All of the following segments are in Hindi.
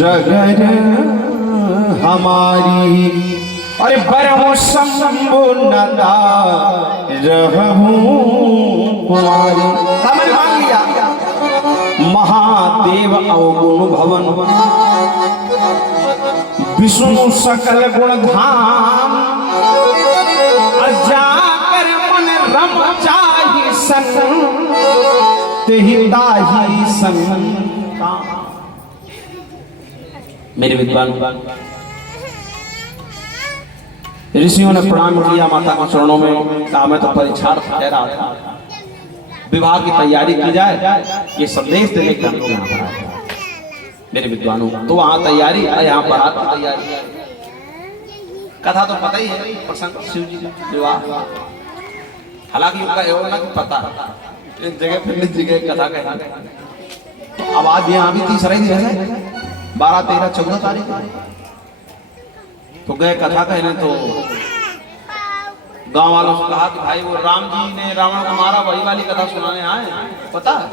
रगर हमारी। अरे बरहु शंभु नंदा रहूं कुमारी। समझ मान लिया महादेव अवगुण भवन विष्णु सकल गुण धाम। जाकर मन रम चाहि सन तेहि ताहि सन। मेरे विद्वान ऋषियों ने प्रणाम किया माता के चरणों में। कहा मैं तो परीक्षार्थ कह रहा था, विवाह की तैयारी की जाए, ये संदेश देने के लिए यहाँ पर आया। मेरे विद्वानों तो वहाँ तैयारी है, यहाँ बारात की तैयारी। कथा तो पता ही है, प्रसंग शिव जी विवाह। हालांकि उनका एवं ना पता एक जगह पंडित जी गए कथा कहने। अब आज यहाँ भी तीसरा ही दिन है, 12, 13, 14 तारीख तो गए कथा कहने। तो गांव वालों से कहा कि भाई वो राम जी ने रावण को मारा, वही वाली कथा सुनाने आए, पता है?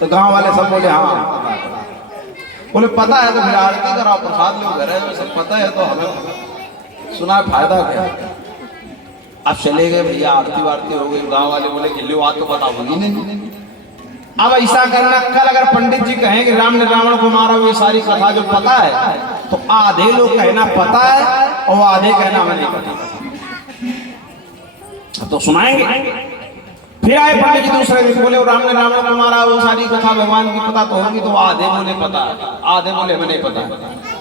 तो गांव वाले सब बोले हाँ। बोले पता है तो फिर आरती कराओ, प्रसाद लो घर है, सब पता है तो हमें सुना फायदा क्या। अब चले गए भैया, आरती वारती हो गई। गांव वाले बोले कि लो आज तो बताओगी नहीं। अब ऐसा करना, कल अगर पंडित जी कहें कि राम ने रावण को मारा, ये सारी कथा जो पता है, तो आधे लोग कहना पता है और आधे कहना हमें नहीं पता, तो सुनाएंगे। फिर आए पंडित जी दूसरे दिन, बोले राम ने रावण को मारा, वो सारी कथा भगवान की पता तो होगी। तो आधे बोले पता है, आधे बोले हमें नहीं पता।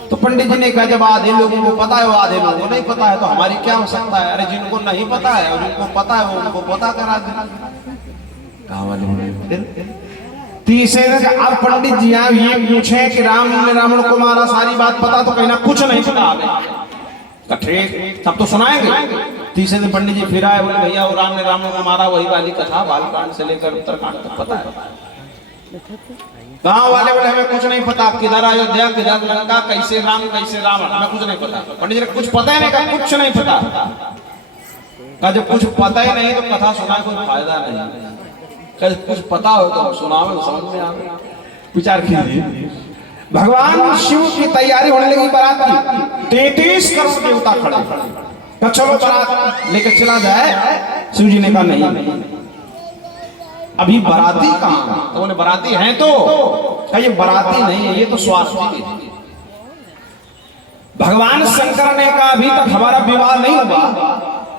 तो पंडित जी ने कहा जब आधे लोगों को पता है और आधे लोगों को नहीं पता है, तो हमारी क्या हो सकता है? अरे जिनको नहीं पता है और जिनको पता है वो उनको पता करा दे। तीसरे दिन अब पंडित जी यहाँ ये पूछे कि राम ने रावण को मारा, सारी बात पता, तो कहना कुछ नहीं पता। ठीक, तब तो सुनाएंगे। तीसरे दिन पंडित जी फिर आए, बोले भैया वो राम ने रावण को मारा, वही वाली कथा बालकांड से लेकर उत्तरकांड तक पता है। गांव वाले बोले हमें कुछ नहीं पता, किधर अयोध्या किधर लंका, कैसे राम कैसे रावण, हमें कुछ नहीं पता। पंडित जी ने कुछ पता ही नहीं, कहा कुछ नहीं पता। कहा जब कुछ पता ही नहीं तो कथा सुनाए कोई फायदा नहीं। कुछ पता हो तो सुनाओ, समझ में आवे। विचार कीजिए, भगवान शिव की तैयारी होने लगी बारात की। 33 करोड़ देवता खड़े, तो चलो बारात लेकर चला जाए। शिव जी ने कहा नहीं, अभी बाराती कहाँ? तो बोले बाराती हैं तो। कहा ये बाराती नहीं है, ये तो स्वास्थ्य है। भगवान शंकर ने कहा अभी तक हमारा विवाह नहीं हुआ,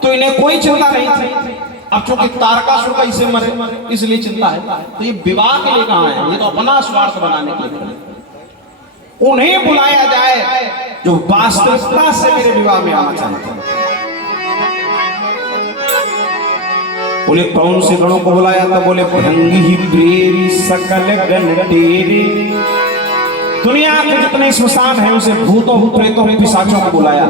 तो इन्हें कोई चिंता नहीं थी। अब चूंकि तारकासुर का इसे मरे, इसलिए चिंता है। तो ये विवाह के लिए कहाँ है? ये तो अपना स्वार्थ बनाने के लिए। उन्हें बुलाया जाए जो वास्तविकता से मेरे विवाह में आना चाहते हैं। बोले कौन से गणों को बुलाया था? बोले भंगी प्रेरी सकल गण तेरे। दुनिया के जितने स्मशान हैं उसे भूतों प्रेतों पिशाचों को बुलाया।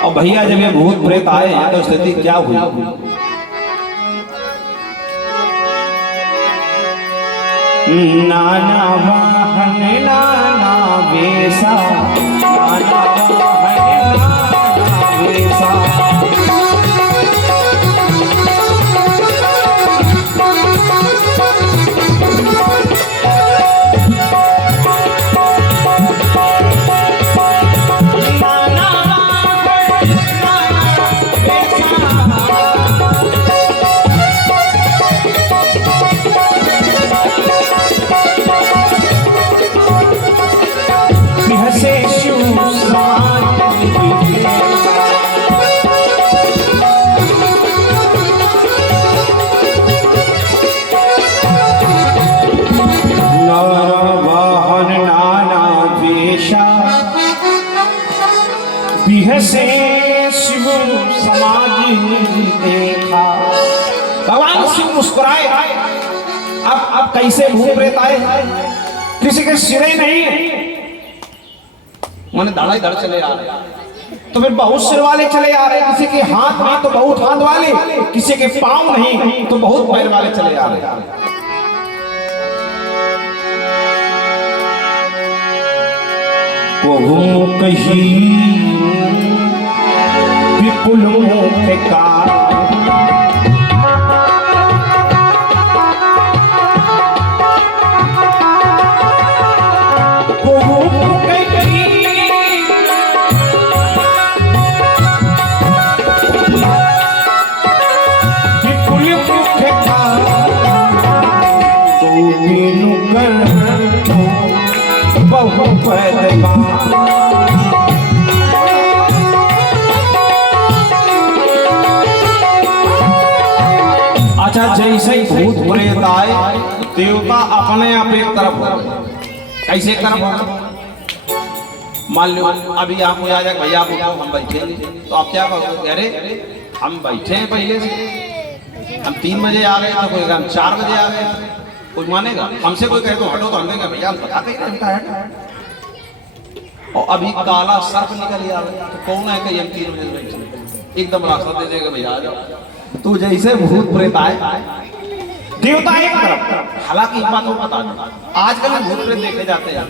और भैया जब ये भूत प्रेत आए हैं तो स्थिति क्या हुई? नाना वाहन नाना वेशा, नाना वाहन नाना वेशा। से शिव समाधि देखा। भगवान शिव मुस्कुराए। अब कैसे भूत प्रेत आए? किसी के सिरे नहीं, माने दाढ़ा ही धड़ चले आ रहे। तो फिर बहुत सिर वाले चले आ रहे, किसी के हाथ नहीं तो बहुत हाथ वाले, किसी के पांव नहीं तो बहुत पैर वाले चले आ रहे। कही विपुल मुख का बहु पैदवान। अच्छा, जैसे ही भूत प्रेत आए देवता अपने आप एक तरफ हो गए। कैसे एक तरफ हो? मान लो अभी आपको याद है भैया आप उठो हम बैठे, तो आप क्या कहोगे? अरे हम बैठे हैं पहले से, हम 3 बजे आ गए, तो कोई हम 4 बजे आ गए, कोई मानेगा? हमसे कोई कहे तो हटो, तो हम कहेंगे भैया हम पता कहीं नहीं। और अभी काला सर्प निकल आ गया, तो कौन है कि हम 3 बजे बैठे, एकदम रास्ता दे देगा भैया आ जाओ। तो जैसे भूत प्रेत आए देवता एक तरफ। हालांकि एक बात को बता दो, आजकल भूत प्रेत देखे जाते हैं,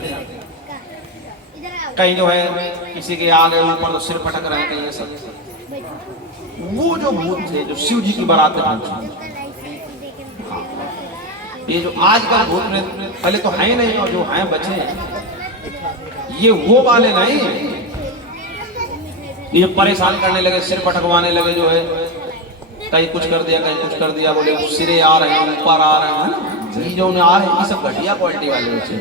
कहीं जो है किसी के आगे ऊपर तो सिर पटक रहे हैं, कहीं ये सब। वो जो भूत थे जो शिव जी की बारात में पहुंचे, ये जो आजकल भूत प्रेत पहले तो है नहीं, और जो हैं बचे हैं, ये वो वाले नहीं, ये परेशान करने लगे, सिर पटकवाने लगे, जो है कहीं कुछ कर दिया, कहीं कुछ कर दिया, बोले सिरे आ रहे हैं, ऊपर आ रहे हैं, ये जो आ रहे हैं ये सब घटिया क्वालिटी वाले बच्चे।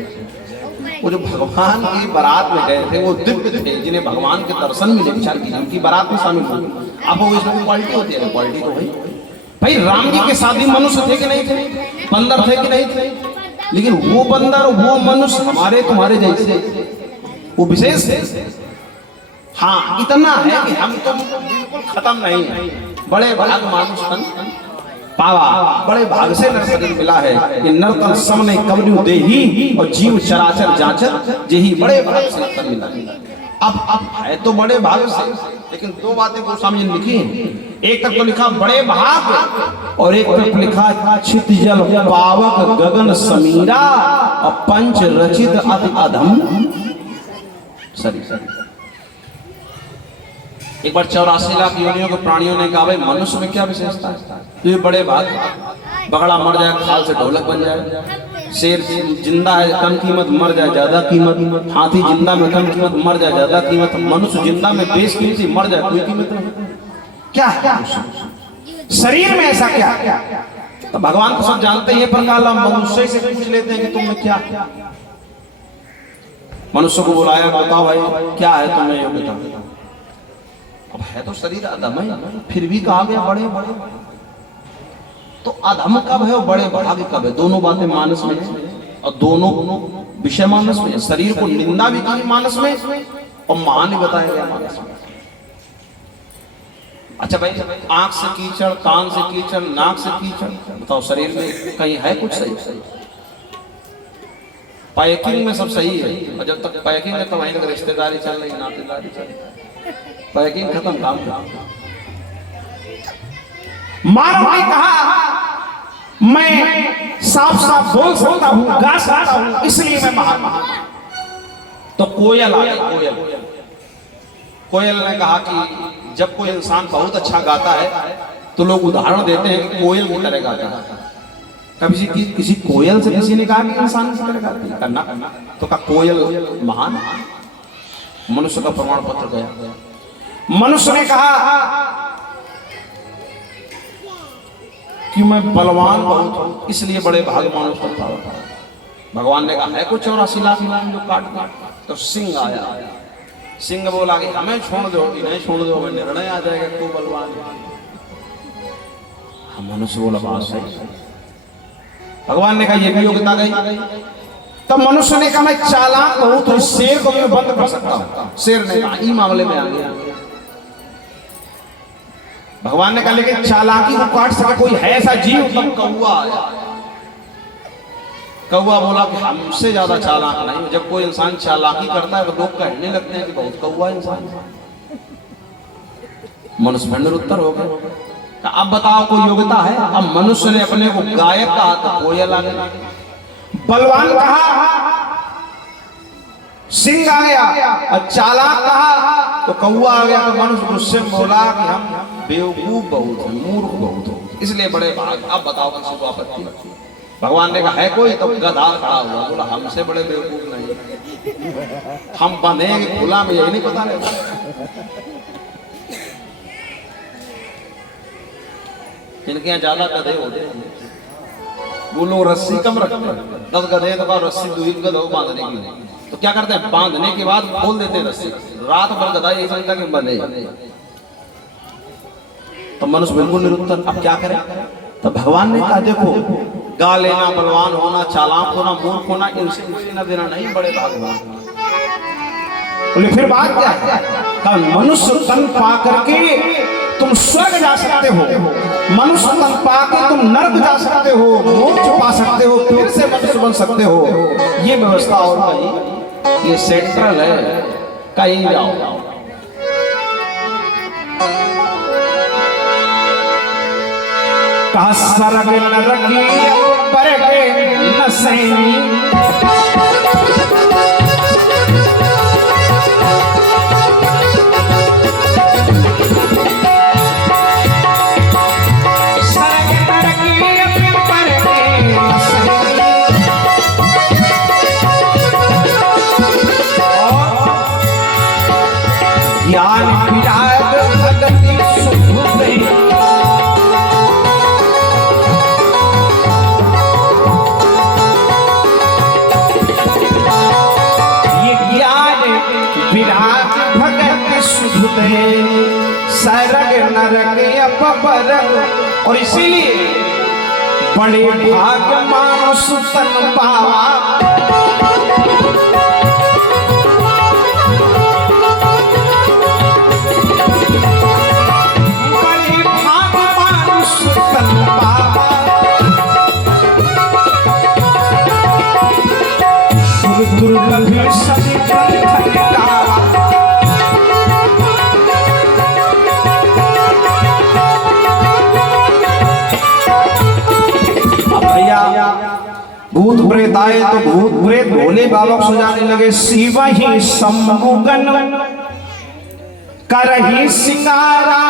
वो जो भगवान की बारात में गए थे वो दिव्य थे, जिन्हें भगवान के दर्शन मिले, विचार कीजिए, उनकी बारात में शामिल हुए। आपको इसमें क्वालिटी होती है, क्वालिटी तो भाई राम जी के साथ मनुष्य थे कि नहीं थे, बंदर थे कि नहीं थे, लेकिन वो बंदर वो मनुष्य हमारे तुम्हारे जैसे वो विशेष थे। हाँ, इतना है कि हम तो बिल्कुल खत्म नहीं है, बड़े भाग मानुष पावा, बड़े भाग से नर शरीर मिला है कि नरतन समने कवलियु देही और जीव चराचर जाचर जेही बड़े भाग से नरतन मिला। अब है तो बड़े भाग से, लेकिन 2 बातें गोस्वामी जी लिखी हैं। एक तरफ तो लिखा बड़े भाग, और एक तरफ लिखा छित जल पावक गगन समीरा और पंच रचित अति अधम शरीर। एक बार 84 लाख योनियों के प्राणियों ने कहा भाई मनुष्य में क्या विशेषता है? तो ये बड़े भाग, बगड़ा मर जाए खाल से ढोलक बन जाए, शेर जिंदा है कम कीमत, मर जाए ज्यादा कीमत, हाथी जिंदा में कम कीमत, मर जाए ज्यादा कीमत, मनुष्य जिंदा में बेश कीमती, मर जाए कोई कीमत नहीं। क्या है शरीर में ऐसा क्या? तो भगवान तो सब जानते हैं, पर काला मनुष्य से पूछ लेते हैं कि तुम में क्या? मनुष्य को बुलाया, बताओ भाई क्या है तुम्हें योग्यता? अब है तो शरीर अधम है, फिर भी कहा गया बड़े बड़े। तो अधम कब है और बड़े भाग कब है? दोनों बातें मानस में है, और दोनों विषय मानस में है। शरीर को निंदा भी की मानस में, और महान भी बताया गया मानस में। अच्छा भाई, आंख से कीचड़, कान से कीचड़, नाक से कीचड़, बताओ शरीर में कहीं है कुछ सही? पैकिंग में सब सही है, और जब तक पैकिंग है तो वहीं तक रिश्तेदारी चल रही, नातेदारी चल रही, पैकिंग खत्म, काम खत्म। मानव ने कहा मैं साफ साफ बोल सकता हूं, गा सकता हूं, इसलिए मैं महान। तो कोयल आ गई। कोयल ने कहा कि जब कोई इंसान बहुत अच्छा गाता है तो लोग उदाहरण देते हैं कि कोयल की तरह गाता है। कभी किसी कोयल से किसी ने कहा कि इंसान की तरह गाती है? करना तो का कोयल महान, मनुष्य का प्रमाण पत्र गया। मनुष्य ने कहा कि मैं बलवान बहुत हूं, इसलिए बड़े भाग मानुष होता है। भगवान ने कहा है कुछ 84 लाख जो काट तो सिंह आया। सिंह बोला कि हमें छोड़ दो, कि नहीं छोड़ दो, निर्णय आ जाएगा, तू बलवान। मनुष्य बोला बात सही। भगवान ने कहा ये भी योग्यता गई। तब मनुष्य ने कहा मैं चालाक हूं, तो शेर को मैं बंद कर सकता हूं। शेर ने कहा ई मामले में आ गया। भगवान ने कहा लेकिन चालाकी को काट सके कोई है ऐसा जीव? तब कौआ आया। कौआ बोला कि हमसे ज्यादा चालाक नहीं। जब कोई इंसान चालाकी करता है तो लोग कहने लगते हैं कि बहुत कौआ इंसान। मनुष्य भंडर उत्तर हो गया। अब बताओ कोई योग्यता है? अब मनुष्य ने अपने को गायक कहा तो कोयल आ गया, बलवान कहा सिंह आ गया, और चालाक कहा तो कौआ आ गया। तो मनुष्य गुस्से में बोला कि हम बेवकूफ बहुत हैं, मूर्ख बहुत हो, इसलिए बड़े भाग। अब बताओ किसी को आपत्ति? भगवान ने कहा है कोई? तो गधा खड़ा हुआ, बोला हमसे बड़े बेवकूफ नहीं, हम बंधेंगे खुला में, यही नहीं पता नहीं। इनके यहाँ ज्यादा गधे होते हैं, वो लोग रस्सी कम रखते हैं। 10 गधे तो रस्सी 2 गधों बांधने की। तो क्या करते हैं, बांधने के बाद खोल देते हैं रस्सी, रात भर गधा यही समझता कि बंधे। तो मनुष्य बिल्कुल निरुत्तर, अब क्या करें। तो भगवान ने कहा देखो, गा लेना, बलवान होना, चालाक होना, मूर्ख होना, इनसे लेना देना नहीं, बड़े भगवान। बोले फिर बात क्या है, कहा मनुष्य तन पा करके तुम स्वर्ग जा सकते हो, मनुष्य तन पाकर तुम नर्क जा सकते हो, मोक्ष पा सकते हो, फिर से मनुष्य बन सकते हो। ये व्यवस्था और कहीं, ये सेंट्रल है, कहीं जाओ। कहा सरग नरकी परगे नसैनी, ज्ञान विराग भगति सुख दे, ये ज्ञान विराग भगति सुख दे, सरग नरक अपबरग। और इसीलिए बड़े भाग मानुष तन पावा, दुर्लभ सभी पंथ का। अब भैया भूत प्रेत आए तो भूत प्रेत भोले बाबा को सुझाने लगे, शिव ही शंभुगन करही सिंगारा,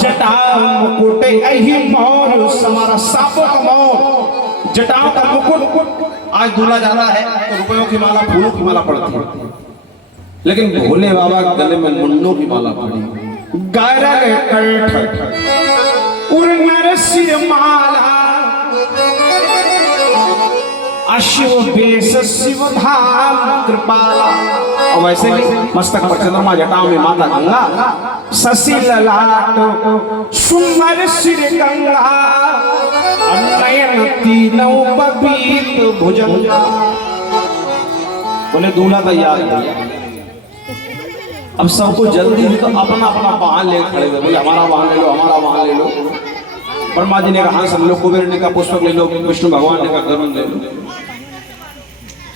जटा मुकुट अहि मोर समारा, सांपों का मोर, जटाओं का मुकुट। आज दूल्हा जाता है तो रुपयों की माला, फूलों की माला पड़ती है, लेकिन भोले बाबा के गले में मुंडों की माला पड़ी। गरल कंठ उर नरसिंह माला, अशिव बेस शिव धाम कृपाला। और वैसे भी मस्तक पर चंद्रमा, जटाओं में माता गंगा, शशि ललाट सुंदर सिर गंगा, नयन तीनों पपीत भुजंगा। बोले दूल्हा तैयार है, अब सबको जल्दी तो अपना अपना वाहन ले खड़े हुए, बोले हमारा वाहन ले लो, हमारा वाहन ले लो। ब्रह्मा जी ने कहा सब लोग, कुबेर ने कहा पुष्पक ले लो, विष्णु भगवान ने कहा गरुड़ ले लो,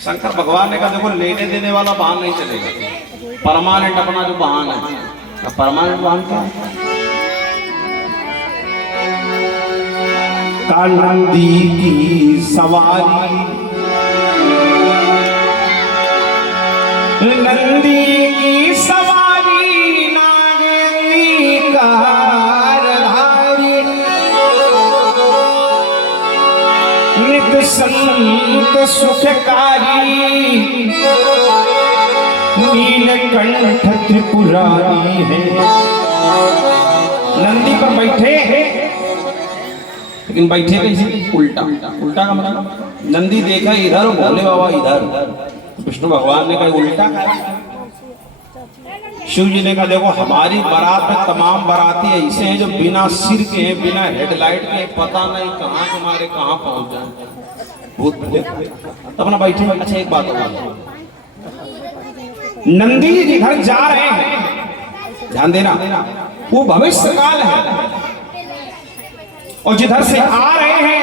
शंकर भगवान ने कहा देखो लेने देने वाला वाहन नहीं चलेगा, परमानेंट अपना जो वाहन है। परमानेंट वाहन क्या है? नंदी की सवारी, नंदी की सवारी, नागेंद्री कारधारी, नित संत सुखकारी, नीलकंठ त्रिपुरारी है। नंदी पर बैठे हैं, लेकिन बैठे कैसे? उल्टा। उल्टा का मतलब नंदी देखा इधर, भोले बाबा इधर, विष्णु भगवान ने कहा उल्टा है। शिव जी ने कहा देखो हमारी बारात में तमाम बाराती ऐसे हैं जो बिना सिर के हैं, बिना हेडलाइट के, पता नहीं कहाँ से मारे कहाँ पहुंच जाए। भूत अपना बैठे। अच्छा एक बात होगा, नंदी जी घर जा रहे हैं, ध्यान देना, वो भविष्य काल है, और जिधर से आ रहे हैं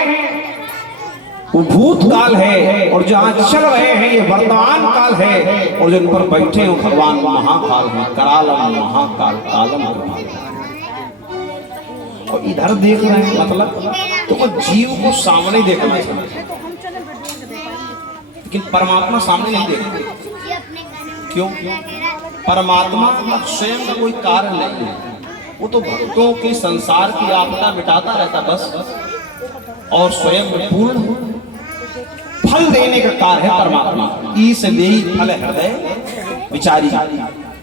वो भूतकाल है, और जहां चल रहे हैं ये वर्तमान काल है, और जिन पर बैठे हो भगवान महाकाल है, करालम महाकाल कालम। और इधर देख रहे हैं मतलब तो जीव को सामने देखना चाहिए, लेकिन परमात्मा सामने नहीं देखते। क्यों? परमात्मा स्वयं का कोई कारण नहीं है, वो तो भक्तों की संसार की आपदा मिटाता रहता बस, और स्वयं पूर्ण फल देने का कार्य है परमात्मा। ईस देहि फल हृदय विचारी।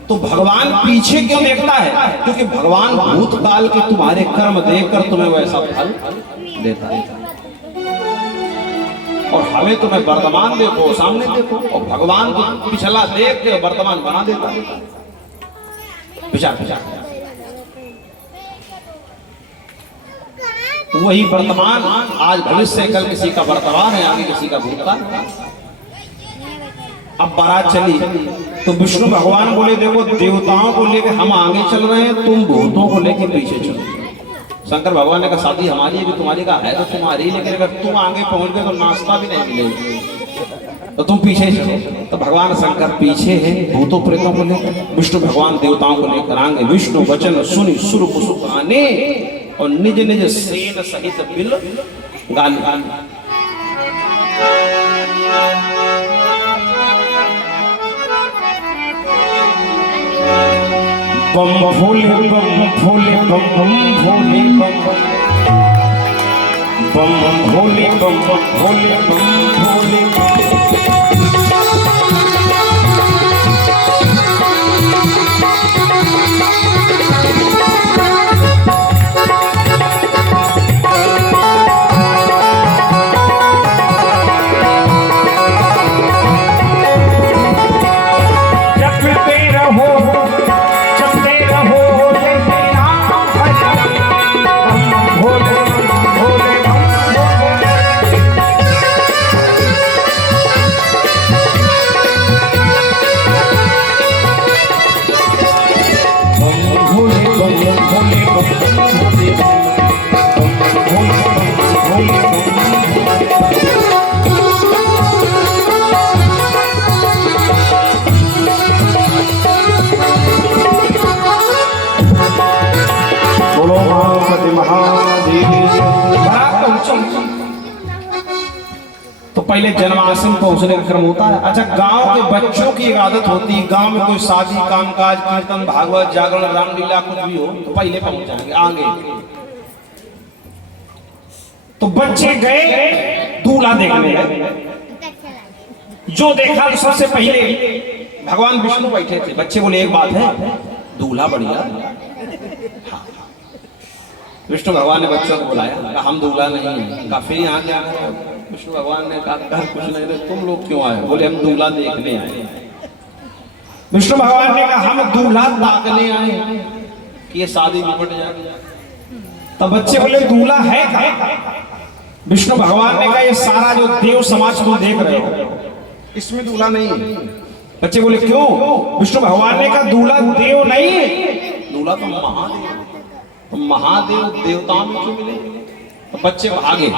तो भगवान पीछे क्यों देखता है? क्योंकि भगवान भूतकाल के तुम्हारे कर्म देखकर तुम्हें वैसा फल देता है। और हमें तुम्हें वर्तमान देखो, सामने देखो, और भगवान को पिछला देख के वर्तमान बना देता। विचार वही वर्तमान आज भविष्य, कल किसी का वर्तमान है, आगे किसी का भूतकाल। अब बारात चली तो विष्णु भगवान बोले देखो देवताओं को लेकर हम आगे चल रहे हैं, तुम भूतों को लेकर पीछे चलो। शंकर भगवान ने कहा शादी हमारी है भी तुम्हारी का है तो तुम्हारी, लेकिन अगर तुम आगे पहुंच गए तो नाश्ता भी नहीं मिलेगा, तो तुम पीछे चलो। तो भगवान शंकर पीछे हैं भूतों प्रेतों को लेकर, विष्णु भगवान देवताओं को लेकर आगे। विष्णु वचन सुनि सुर कुसुम आने, और निज निज सेन सहित बिल गान गान। बम भोले बम भोले बम बम भोले बम बम भोले बम बम भोले बम भोले पहले जन्माष्टमी पहुंचने का क्रम होता है। अच्छा, गांव के बच्चों की एक आदत होती है, गांव में कोई शादी कामकाज कीर्तन भागवत जागरण रामलीला कुछ भी हो तो पहले पहुंच जाएंगे आगे। तो बच्चे गए दूल्हा देखने, जो देखा तो सबसे पहले भगवान विष्णु बैठे थे। बच्चे बोले एक बात है, दूल्हा बढ़िया। हाँ। विष्णु भगवान ने बच्चों को बुलाया, हम दूल्हा नहीं है। कहा फिर यहाँ क्या? विष्णु भगवान ने कहा कुछ नहीं, तुम लोग क्यों आए? बोले हम दूल्हा देखने आए। विष्णु भगवान ने कहा हम दूल्हा ताकने आए कि ये शादी निपट जाए। तब बच्चे बोले दूल्हा है क्या? विष्णु भगवान ने कहा ये सारा जो देव समाज तुम देख रहे हो इसमें दूल्हा नहीं है। बच्चे बोले क्यों? विष्णु भगवान ने कहा दूल्हा देव नहीं है, दूल्हा तो महादेव। तो महादेव देवताओं में क्यों मिले? तो बच्चे भागे,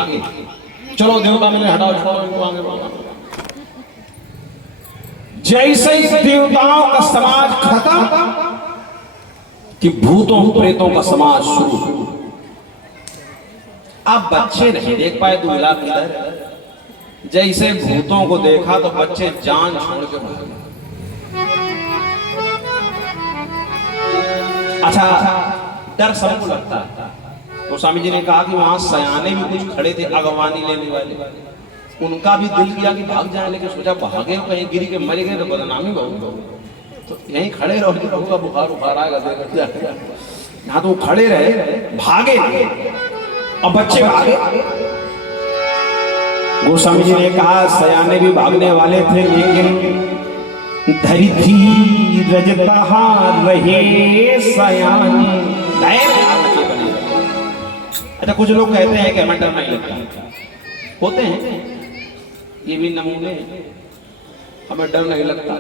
चलो देवता मिले, हटाओ छोड़ो इनको आगे बढ़ो। जैसे ही देवताओं का समाज खत्म कि भूतों प्रेतों का समाज शुरू। अब बच्चे नहीं देख पाए दूल्हा किधर। जैसे भूतों को देखा तो बच्चे जान छोड़ के भागे। अच्छा, डर सबको लगता है। तो स्वामी जी ने कहा कि वहां सयाने भी कुछ खड़े थे अगवानी लेने वाले, उनका भी दिल किया कि भाग जाए, लेकिन सोचा भागे कहीं गिर के मर गए तो बदनामी बहुत, तो यहीं खड़े रहो, होगा बुखार उखार आएगा। यहाँ तो खड़े रहे, भागे और बच्चे भागे। गोस्वामी जी ने कहा सयाने भी भागने वाले थे, लेकिन धरित्री रजता रहे सयाने। अच्छा, कुछ लोग कहते हैं कि हमें डर नहीं लगता, होते हैं ये भी नमूने, हमें डर नहीं लगता,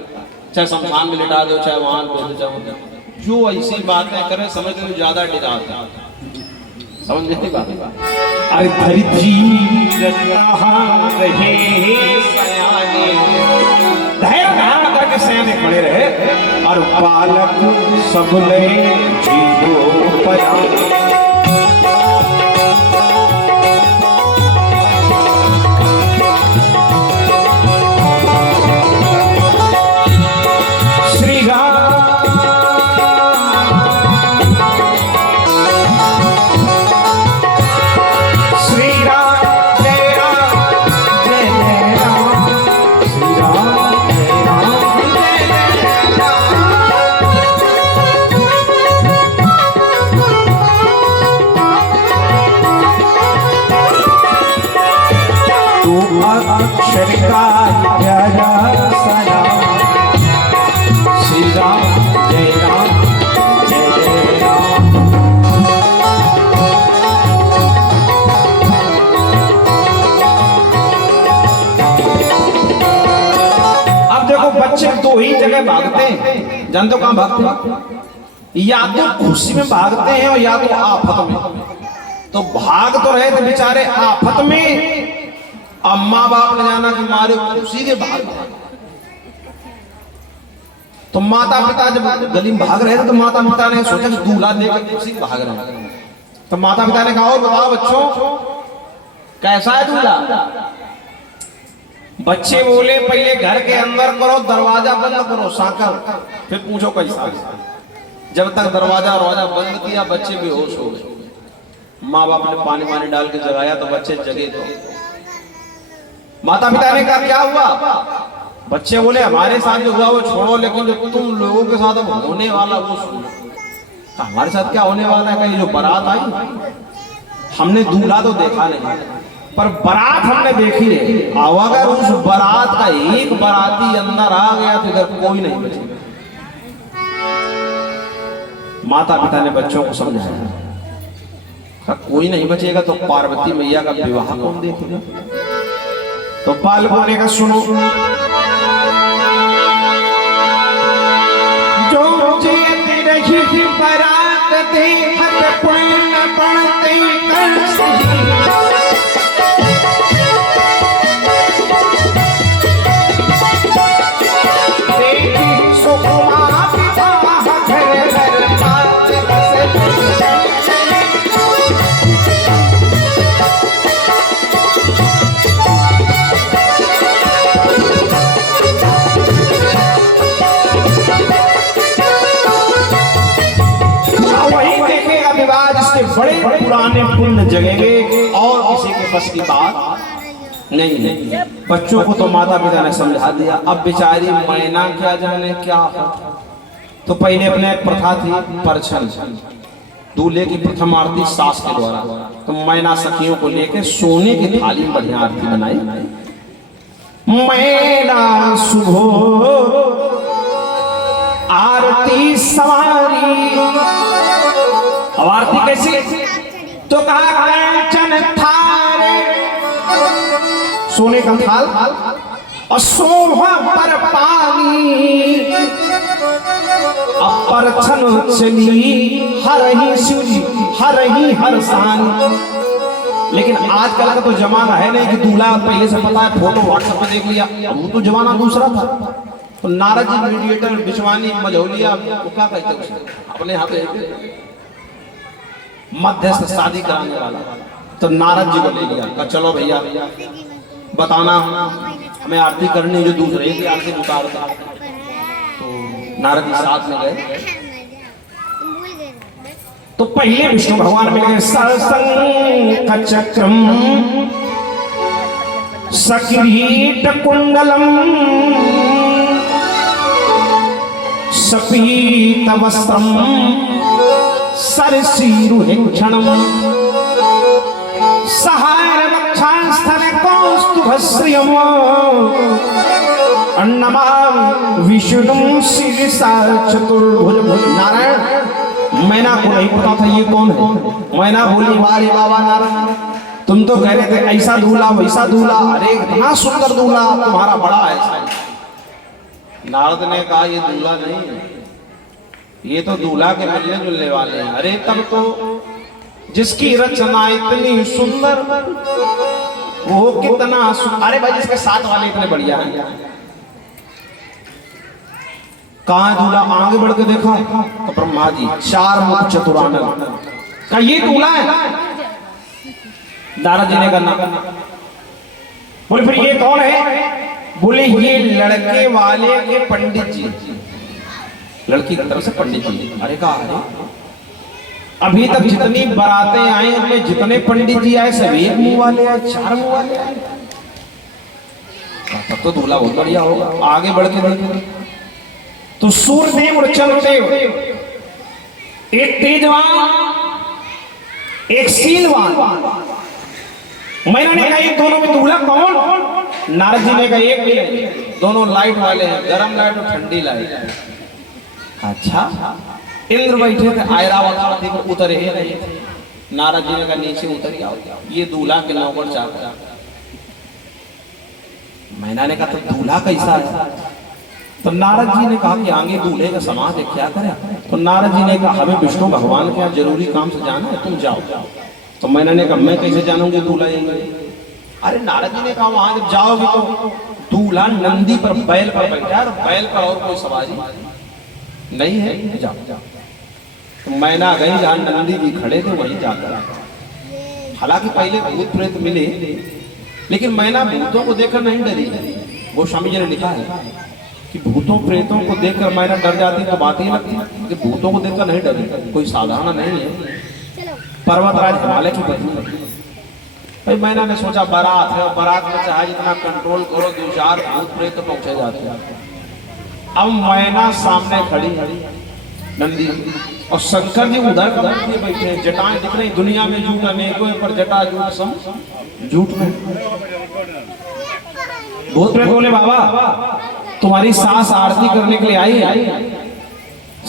चाहे शमशान में लिटा दो, चाहे वहां पे जाओ, जो ऐसी बातें करे समझ लो ज्यादा डिराते हैं, समझ नहीं बात। अरे धरित्री रहे सयाने, धैर्य धारण करके सयाने खड़े रहे, और बालक सब ले जीवो पयाने। में भागते हैं, जानते हो कहाँ भागते हैं? या तो खुशी में भागते हैं और या तो आफत में। तो भाग तो रहे थे बेचारे आफत में, अब माँ बाप ने जाना कि मारे खुशी के भाग। तो माता पिता जब गली में भाग रहे थे तो माता पिता ने सोचा कि दूल्हा लेकर खुशी भाग रहे हैं। तो माता पिता ने कहा, और बताओ बच्चों कैसा है दूल्हा? बच्चे बोले, पहले घर के अंदर करो, दरवाजा बंद करो साकर, फिर पूछो कैसा है। जब तक दरवाजा बंद किया बच्चे बेहोश हो गए। माँ बाप ने पानी वानी डाल के जगाया तो बच्चे जगे। तो माता पिता ने कहा क्या हुआ? बच्चे बोले हमारे साथ जो हुआ वो छोड़ो, लेकिन जो तुम लोगों के साथ अब होने वाला वो सुनो। हमारे साथ क्या होने वाला है? कहीं जो बारात आई, हमने दूल्हा तो देखा नहीं पर बारात हमने देखी है। अब अगर उस बारात का एक बाराती अंदर आ गया तो इधर कोई नहीं बचेगा। माता पिता ने बच्चों को समझाया, कोई नहीं बचेगा तो पार्वती मैया का विवाह कौन देखेगा? तो बालकों ने कहा सुनो, जो जीती रही बारात देखत पुण्य पड़ते कर सही। बड़े पुराने पुण्य जगेंगे और किसी के बस की बात नहीं। बच्चों को तो माता पिता ने समझा दिया। अब बेचारी मैना क्या जाने क्या है। तो पहले अपने प्रथा थी परछन, दूल्हे की प्रथम आरती सास के द्वारा। तो मैना सखियों को लेकर सोने की थाली में बढ़िया आरती बनाई। मैना सुबह आरती सवारी। अब आरती कैसी? तो कहा कंचन थारे, सोने का थाल और शोभा पर पानी। अब परछन चली हर ही शिवजी हर ही हर सानी। लेकिन आजकल का तो जमाना है नहीं कि दूल्हा पहले से पता है, फोटो व्हाट्सएप पे देख लिया। अब वो तो जमाना दूसरा था। तो नारद जी मीडिएटर बिछवानी मझौलिया क्या कहते हैं अपने यहाँ पे मध्यस्थ शादी कराने वाला। तो नारद जी को ले लिया, कहा चलो भैया बताना हमें आरती करनी, जो दूसरे की आरती उतारता। तो नारद जी साथ में गए। तो पहले विष्णु भगवान मिल गए। सरसंग चक्रम सकिरीट कुंडलम सपीत वस्त्रम सरसीरुहिक्षणम सहाय रक्षास्थल कौस्तुभश्रियम अन्नमां विष्णुं शिरसा चतुर्भुज। नारायण मैना को नहीं पता था ये कौन है। मैना बोली वारे बाबा नारायण, तुम तो कह रहे थे ऐसा दूल्हा वैसा दूल्हा, अरे इतना सुंदर दूल्हा तुम्हारा बड़ा ऐसा। नारद ने कहा ये दूल्हा नहीं, ये तो दूल्हा के मिलने जुलने वाले हैं। अरे तब तो जिसकी रचना इतनी सुंदर वो कितना अरे भाई जिसके साथ वाले इतने बढ़िया हैं। कहाँ दूल्हा? आगे बढ़ के देखा तो ब्रह्मा जी चार मुख चतुरानन का ये दूल्हा है। नारद जी ने करना बोले फिर ये कौन है? बोले ये लड़के वाले के पंडित जी, लड़की की तरफ से पंडित जी। अरे कहा है अभी तक जितनी बारातें आई उनमें जितने पंडित जी आए सभी एक मुंह वाले आए, चार मुंह वाले आए। तब तो दूल्हा बहुत बढ़िया होगा। आगे बढ़ के देखें तो सूर्यदेव और चंद्रदेव, एक तेजवान एक शीलवान। मैंने कहा ये दोनों में दूल्हा कौन? नारद जी ने कहा एक भी नहीं, दोनों लाइट वाले हैं, गरम लाइट और ठंडी लाइट। अच्छा इंद्र बैठे थे ऐरावत पर उतरे ही नहीं थे। नारद जी ने कहा नीचे उतर जाओ, ये दूल्हा के नौकर चाकर। मैंने कहा तो दूल्हा कैसा है? तो नारद जी ने कहा कि आगे दूल्हे का समाज है, क्या करें? तो नारद जी ने कहा हमें विष्णु भगवान के यहाँ जरूरी काम से जाना है, तुम जाओ। तो मैंने कहा मैं कैसे जानूंगी दूल्हा ये? अरे नारद जी ने कहा वहां जब जाओगे तो दूल्हा नंदी पर बैल पर बैठा है, और बैल पर और कोई सवारी नहीं है, जाओ। तो मैना गई जहां नंदी जी खड़े थे वहीं जाकर, हालांकि पहले भूत प्रेत मिले लेकिन मैना भूतों को देखकर नहीं डरी। गोस्वामी जी ने लिखा है कि भूतों प्रेतों को देखकर मैना डर जाती तो बात ही लगती, कि भूतों को देखकर नहीं डरी, कोई साधारण नहीं है, पर्वतराज हिमालय की पत्नी। भाई मैना ने सोचा बारात है, और बारात में चाहे जितना कंट्रोल करो 2-4 भूत प्रेत तो पहुंचे जाते हैं। अब मैना सामने खड़ी नंदी और शंकर जी उधर बैठे हैं, जटाएं दिख रही, दुनिया में झूठ अनेकों है पर जटा झूठ सम झूठ में। भूत प्रेत बोले बाबा तुम्हारी सास आरती करने के लिए आई है,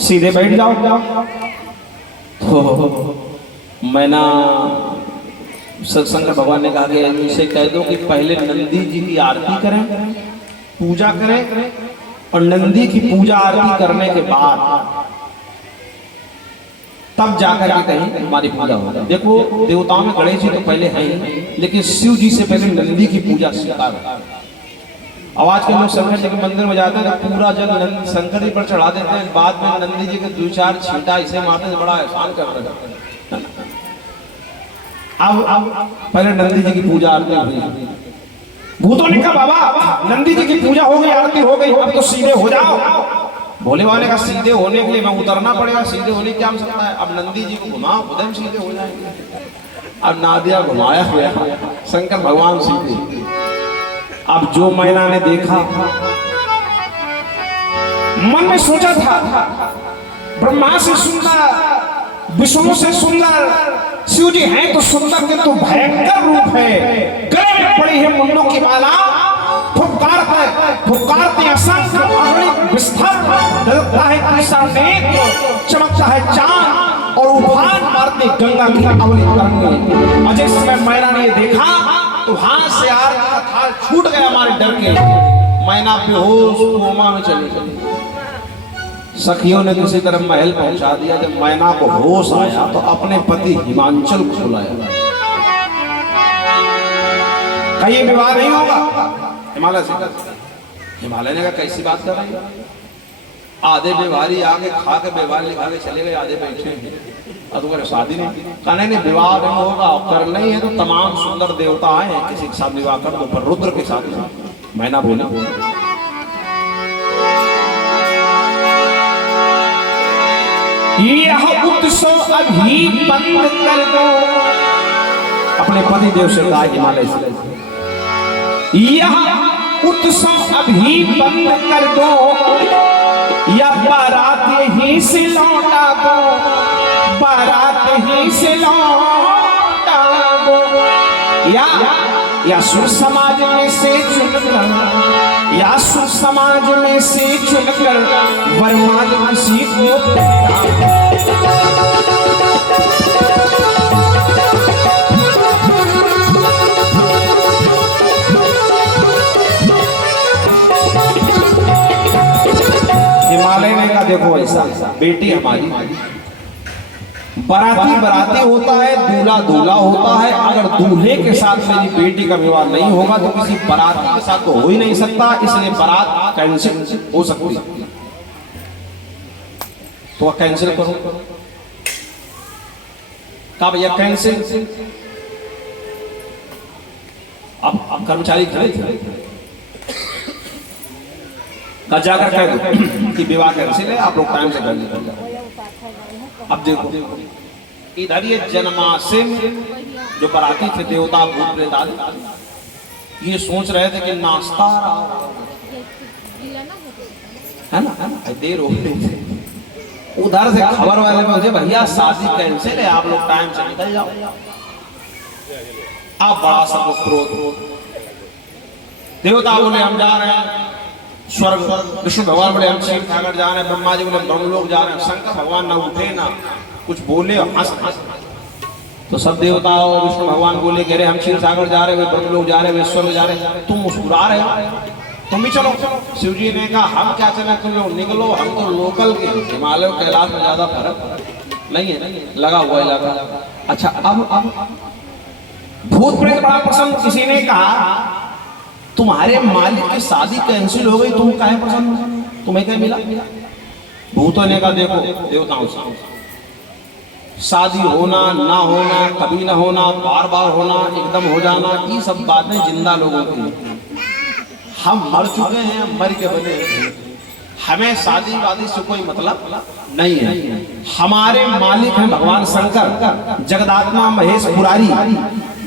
सीधे बैठ जाओ। तो मैना शंकर भगवान ने कहा कि इसे कह दो कि पहले नंदी जी की आरती करें, पूजा करें, और नंदी की पूजा आरती करने के बाद तब जाकर के कहीं हमारी पूजा होगा। देखो देवताओं में गणेश जी तो पहले हैं ही, लेकिन शिव जी से पहले नंदी की पूजा स्वीकार। आवाज के लोग शंकर जी के मंदिर में जाते हैं तो पूरा जल शंकर जी पर चढ़ा देते हैं, बाद में नंदी जी के 2-4 छींटा इसे मारते हैं, बड़ा एहसान कर रहे हैं। अब पहले नंदी जी की पूजा आरती हुई। भूतों ने कहा बाबा नंदी जी की पूजा हो गई, आरती हो गई, अब तो सीधे हो जाओ। भोले वाले का सीधे होने के लिए मैं उतरना पड़ेगा, सीधे होने क्या हो सकता है? अब नंदी जी को घुमाओ, खुद हम सीधे हो जाएंगे। अब नादिया घुमाया हुआ शंकर भगवान सीधे। अब जो मैना ने देखा मन में सोचा था ब्रह्मा से सुंदर, विष्णु से सुंदर, शिव जी हैं तो सुंदर किंतु भयंकर रूप है, गले में पड़ी है मुंडों की माला, फुफकारते असंख्य अगणित विस्तार, डरता है कृष्णा नेत्र, चमकता है चांद, और उफान मारते गंगा की अवली तरंगे। अजय समय मैना ने देखा तो हाथ से आ रहा था, छूट गया हमारे डर के, मैना बेहोश कोमा में चली गई। सखियों ने किसी तरह महल पहुंचा दिया। जब मैना को होश आया तो अपने पति हिमांचल को बुलाया। कहीं विवाह नहीं होगा हिमालय से। हिमालय ने कहा कैसी बात कर रही है? आधे व्यवहारी आगे खा के व्यवहार लिखा के चले गए, आधे बैठे हैं, और तुम्हारे शादी नहीं। कहने ने विवाह नहीं होगा, कर नहीं है तो तमाम सुंदर देवता आए हैं, किसी के साथ विवाह कर दो, पर रुद्र के साथ। मैना बोला यह उत्सव अभी बंद कर दो, अपने पति देव से कहा हिमालय से, यह उत्सव अभी बंद कर दो, या बारात यहीं से लौटा दो, बारात यहीं से लौटा दो, या सुर समाज में से चुनकर, या सुर समाज में से चुनकर वरमान किसी को हिमालय ने कहा देखो ऐसा बेटी हमारी, बराती बराती होता है, दूल्हा दूल्हा होता है। अगर दूल्हे के साथ मेरी बेटी का विवाह नहीं होगा तो किसी बराती के साथ तो हो ही नहीं सकता, इसलिए बारात कैंसिल हो सकती है। तो कैंसिल करो। कहा भैया कैंसिल। अब कर्मचारी खड़े थे, जाकर कह दो कि विवाह कैंसिल है, आप लोग टाइम से कर लीजिए। अब देखो इधर ये जन्मासिम जो बराती थे देवता भूत प्रेत आदि, ये सोच रहे थे कि नाश्ता है ना, देर हो गई थे। उधर से खबर वाले मुझे भैया शादी कैंसिल है, आप लोग टाइम से निकल जाओ। आप बड़ा सब क्रोध, देवता बोले हम जा रहे हैं स्वर्ग, विष्णु भगवान बोले हम क्षीर सागर जा रहे हैं, ब्रह्मा जी बोले ब्रह्मलोक जा रहे हैं, शंकर भगवान ना उठे ना कुछ बोले और हंस हंस। तो सब देवता और विष्णु भगवान बोले कह रहे हम क्षीर सागर जा रहे हैं, ब्रह्मलोक जा रहे हैं, स्वर्ग जा रहे हैं, तुम मुस्कुरा रहे हो। तुम भी चलो। शिव जी ने कहा हम क्या चले, तुम लोग निकलो, हम तो लोकल के, हिमालय कैलाश में ज्यादा फर्क नहीं है, लगा हुआ इलाका। अच्छा अब भूत प्रेत बड़ा प्रसन्न। किसी ने कहा तुम्हारे मालिक की शादी कैंसिल हो गई, तुम काहे प्रसन्न, तुम्हें क्या मिला? भूतों ने कहा देखो देवताओं से शादी होना ना होना, कभी ना होना, बार बार होना, एकदम हो जाना, ये सब बातें जिंदा लोगों की। हम मर चुके हैं, मर के बने, हमें शादी वादी से कोई मतलब नहीं है। हमारे मालिक हैं भगवान शंकर, जगदात्मा महेश पुरारी,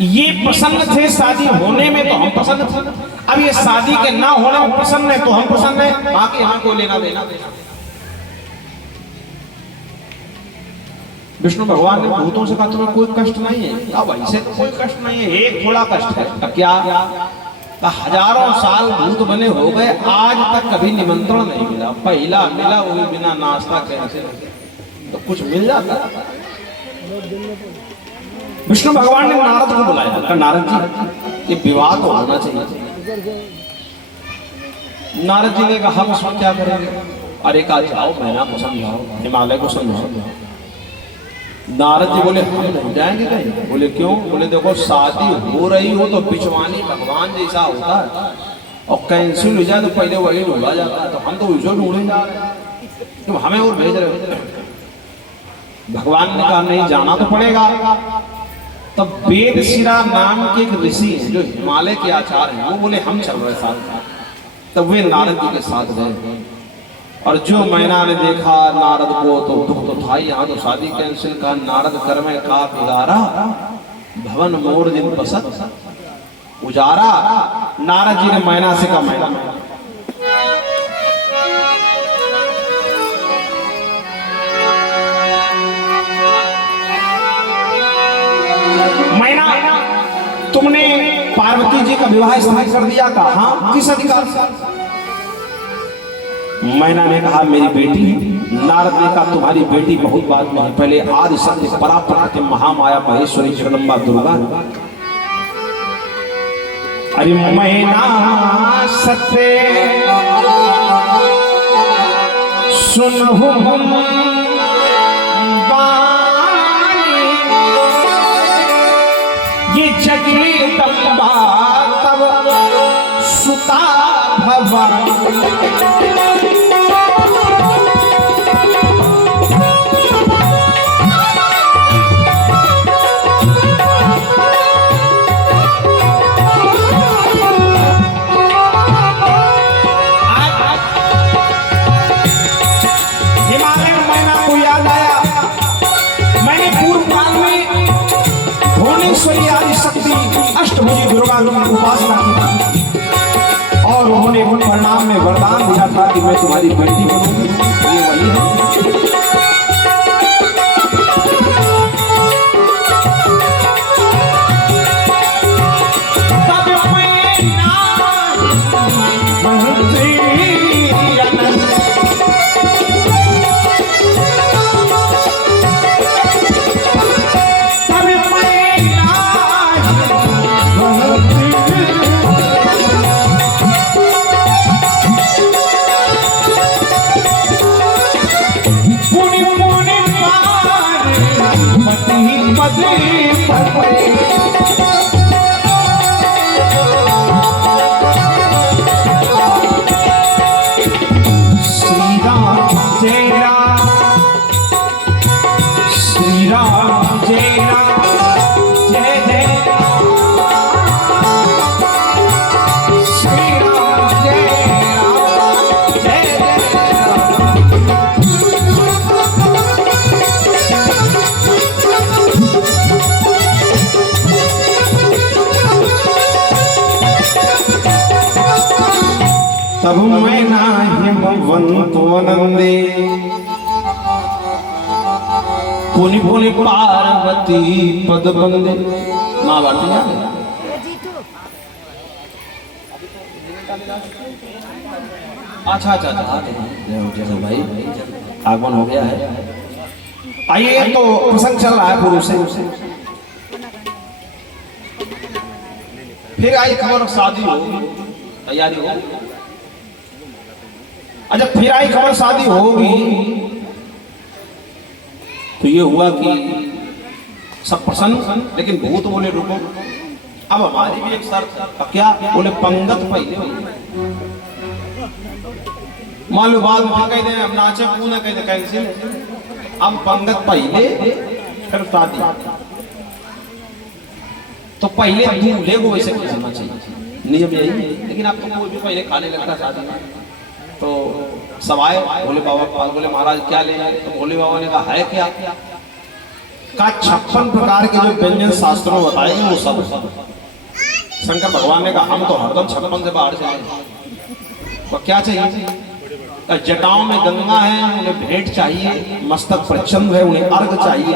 ये प्रसन्न थे शादी होने में तो हम प्रसन्न थे। अब ये शादी के ना होने में प्रसन्न है तो हम प्रसन्न है, बाकी यहाँ कोई लेना देना। विष्णु भगवान ने भूतों से कहा तुम्हें कोई कष्ट नहीं है? अब ऐसे तो कोई कष्ट नहीं है, एक थोड़ा कष्ट है। क्या? हजारों साल भूत बने हो गए, आज तक कभी निमंत्रण नहीं मिला, पहला मिला वो भी बिना नाश्ता कैसे, तो कुछ मिल जाता। विष्णु भगवान ने नारद को बुलाया, नारद जी ये विवाह तो होना चाहिए। नारद जी ने कहा हम उसमें क्या करेंगे? अरे कहा जाओ मैना को समझाओ, हिमालय को समझाओ। नारद जी बोले हम नहीं जाएंगे कहीं। बोले क्यों? बोले देखो शादी हो रही हो तो बिचवानी भगवान जैसा होता है, और कैंसिल हो जाए तो पहले वही ढूंढा जाता है, तो हम तो उसको ढूंढे जा रहे हैं, तुम हमें और भेज रहे हो। भगवान ने कहा नहीं जाना तो पड़ेगा। तब वेद शिरा नाम के एक ऋषि है जो हिमालय के आचार्य हैं, वो बोले हम चल रहे साथ। तब वे नारद जी के साथ गए, और जो मैना ने देखा नारद को तो दुख तो था, यहाँ तो शादी कैंसिल का। नारद कर में का बिगारा, भवन मोर दिन बसत उजारा। नारद जी ने मैना से कहा मैना तुमने पार्वती जी का विवाह स्थापित कर दिया? कहा हाँ। किस अधिकार से? मैना ने कहा मेरी बेटी। नारद ने कहा तुम्हारी बेटी बहुत बात में है, पहले आदि सत्य परा प्रकृति महामाया महेश्वरी जगदम्बा दुर्गा। अरे मैना सत्य सुनहु ये जगदम्बा तब सुता भवानी। अष्टभुजी दुर्गा की उपासना की और उन्होंने परिणाम में वरदान दिया था कि मैं तुम्हारी बेटी बनूंगी। ये वही है। तब मैना हिमवंतोनंदे पुनि पुनि पार्वती पद बंदे। माँ बाटी अच्छा अच्छा अच्छा भाई आगमन हो गया है। आइए तो प्रसंग चल रहा है पुरुष से। फिर आई खबर शादी हो, तैयारी हो, अच्छा फिर आई खबर शादी होगी तो ये हुआ कि सब प्रसन्न, लेकिन भूत बोले रुको, अब हमारी भी एक शर्त। क्या बोले? पंगत पहले मालूम बाद में कह दे अब नाचे कूदे कह दे कैंसिल, अब पंगत पहले फिर शादी। तो पहले दूल्हे को वैसे करना चाहिए, नियम यही। लेकिन आप तो कोई भी पहले खाने लगता शादी में। तो सवाए भोले बाबा, बोले महाराज क्या ले? तो भोले बाबा ने कहा है क्या? का 56 प्रकार के जो व्यंजन शास्त्रों बताए वो सब। शंकर भगवान ने कहा हम तो हरदम 56 से बाहर चले। तो क्या चाहिए? जटाओं में गंगा है, उन्हें भेंट चाहिए, मस्तक पर चंद्र है, उन्हें अर्घ चाहिए।